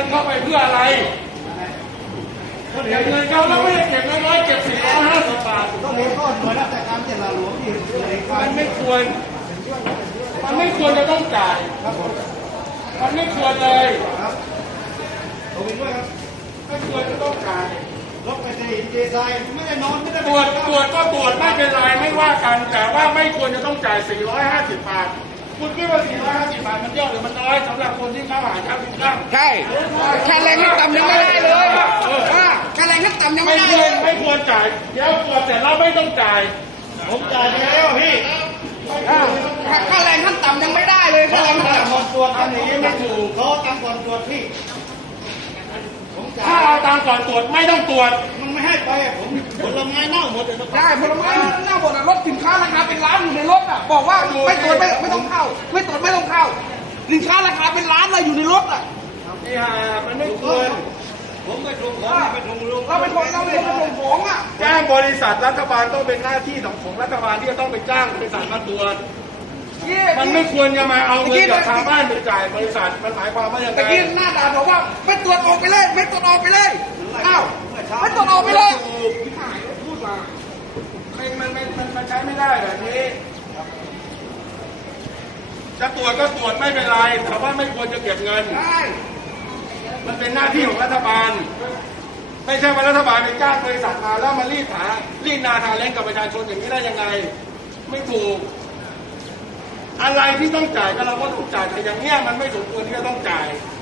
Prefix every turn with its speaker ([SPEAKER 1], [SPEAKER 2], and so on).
[SPEAKER 1] เข้าไปเพื่ออะไรเก็บเงินเขาแล้วไม่ได้เก็บน้อยๆเก็บ450 บาท
[SPEAKER 2] ต้องมีข้อหน่วยราชการเจริญหลวงที่
[SPEAKER 1] มันไม่ควรจะต้องจ่ายมันไม่ควรเลย
[SPEAKER 2] ครับผมเห็นด้วยครับ
[SPEAKER 1] ไม่ควรจะต้องจ่าย
[SPEAKER 2] รถไปเทหินเททรายไม่ได้นอนไม่ได้
[SPEAKER 1] ตรวจก็ตรวจไม่เป็นไรไม่ว่ากันแต่ว่าไม่ควรจะต้องจ่าย450 บาทคุณคิดว่า450 บาทมันเยอะหรือมันน้อยสำหรับคนที่เข้าหาเช้ากินข้าว
[SPEAKER 3] ใช่ค่าแรงขั้นต่ำยังไม่ได้เลยค่าแรงขั้นต่ำยังไม่ได้เลย
[SPEAKER 1] ไม่ควรจ่ายเดี๋ยวตรวจเสร็จแล้วไม่ต้องจ่าย
[SPEAKER 2] ผมจ่ายไปแล้วพี่
[SPEAKER 3] ค่าแรงขั้นต่ำยังไม่ได้เลยค่าแรงขั้นต่ำ
[SPEAKER 2] ก่อนตรวจทำอย่างนี้ไม่ถูกเขาตั้งก่อนตรวจพี่
[SPEAKER 1] ถ้าเอาตามก่อนตรวจไม่ต้องตรวจ
[SPEAKER 2] มันไม่ให้ไปผมผลไม้เน่าหมดเลย
[SPEAKER 3] ได้ผลไม้เน่าหมดรถสินค้าราคาเป็นล้านอยู่ในรถอ่ะบอกว่าไม่ตรวจไม่ต้องเข้าไม่ตรวจไม่ต้องเข้าสินค้าราคาเป็นล้านเลยอยู่ในรถอ่ะ
[SPEAKER 1] นี่ฮะมันไม่ควร
[SPEAKER 2] ผมไปส่งของไปส่งลุง
[SPEAKER 3] เราไปส่งของอ่ะ
[SPEAKER 1] จ้างบริษัทรัฐบาลต้องเป็นหน้าที่ของรัฐบาลที่จะต้องไปจ้างบริษัทมาตรวจมันไม่ควรจะมาเอาเงินจากทางบ้านไปจ่ายบริษัทมันหมายความว่าอย่างไร
[SPEAKER 3] ตะกี้หน้าด่าบอกว่าไม่ตรวจออกไปเลยไม่ตรวจออกไปเลยอ้าวไม่ตรวจออกไปเลยพูดมา
[SPEAKER 1] มันใช้ไม่ได้แบบนี้จะตรวจก็ตรวจไม่เป็นไรแต่ว่าไม่ควรจะเก็บเงินมันเป็นหน้าที่ของรัฐบาลไม่ใช่ว่ารัฐบาลไปจ้างบริษัทมาแล้วมารีดนาทาเล่นกับประชาชนอย่างนี้ได้ยังไงไม่ถูกอะไรที่ต้องจ่ายก็เราก็ต้องจ่ายแต่อย่างเนี้ยมันไม่สมควรที่จะต้องจ่าย